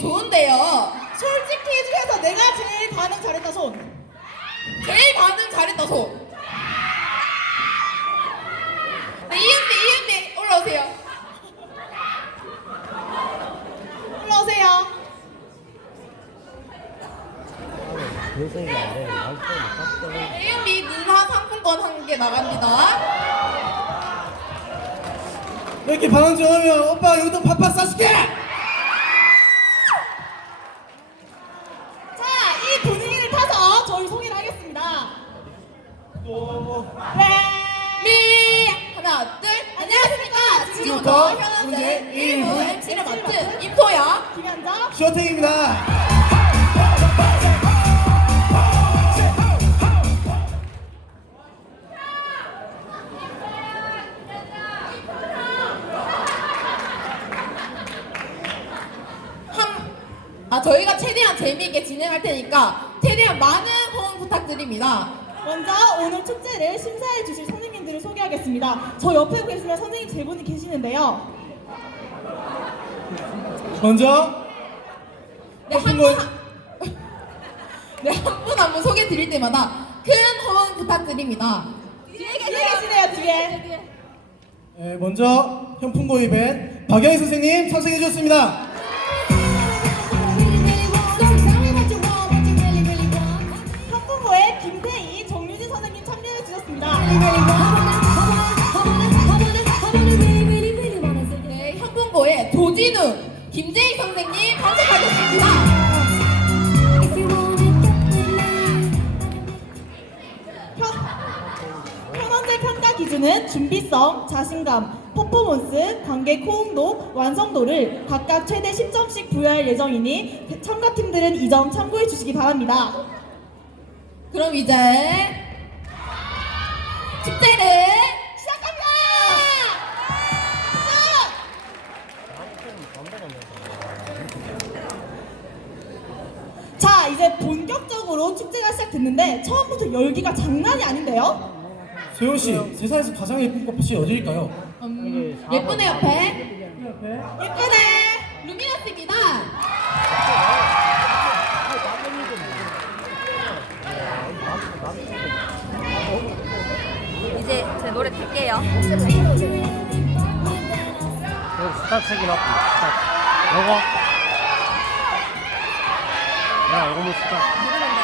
좋은데요. 솔직히 이 중에서 내가 제일 반응 잘했다 손. 제일 반응 잘했다 손. 네, 이은미 이은미 올라오세요. 올라오세요. 인생이 안 되는 문화 상품권 한 개 나갑니다. 이렇게 반응 좋으면 오빠 여기도 팍팍 쏴줄게! 미 하나 둘. 안녕하십니까. 지금부터 지금부터 현재 현재 1부 일부 MC를 맡은 임소야 김현정. 쇼탱입니다. 한, 아 저희가 최대한 재미있게 진행할 테니까 최대한 많은 호응 부탁드립니다 먼저 오늘 축제를 심사해 주실 선생님들을 소개하겠습니다. 저 옆에 계시는 선생님 세 분이 계시는데요. 먼저 네, 한 분, 네, 한 분 한 분 소개 드릴 때마다 큰 호응 부탁드립니다 뒤에 계시네요, 뒤에. 예, 먼저 현풍고이 밴 박영희 선생님 참석해 주셨습니다. 조진우, 김재희 선생님 평가 기준은 준비성, 자신감, 퍼포먼스, 관객 호응도, 완성도를 각각 최대 10점씩 부여할 예정이니 참가팀들은 이 점 참고해 주시기 바랍니다. 그럼 이제 축제 자, 이제 본격적으로 축제가 시작됐는데 처음부터 열기가 장난이 아닌데요? 소영 씨, 세상에서 가장 예쁜 꽃이 어디일까요? 음, 예쁜애 옆에 예쁘네! 루미너스입니다. 이제 제 노래 틀게요. 여기 스타트 색이 나고 스타트. 요거. 야, 요거 뭐 스타트.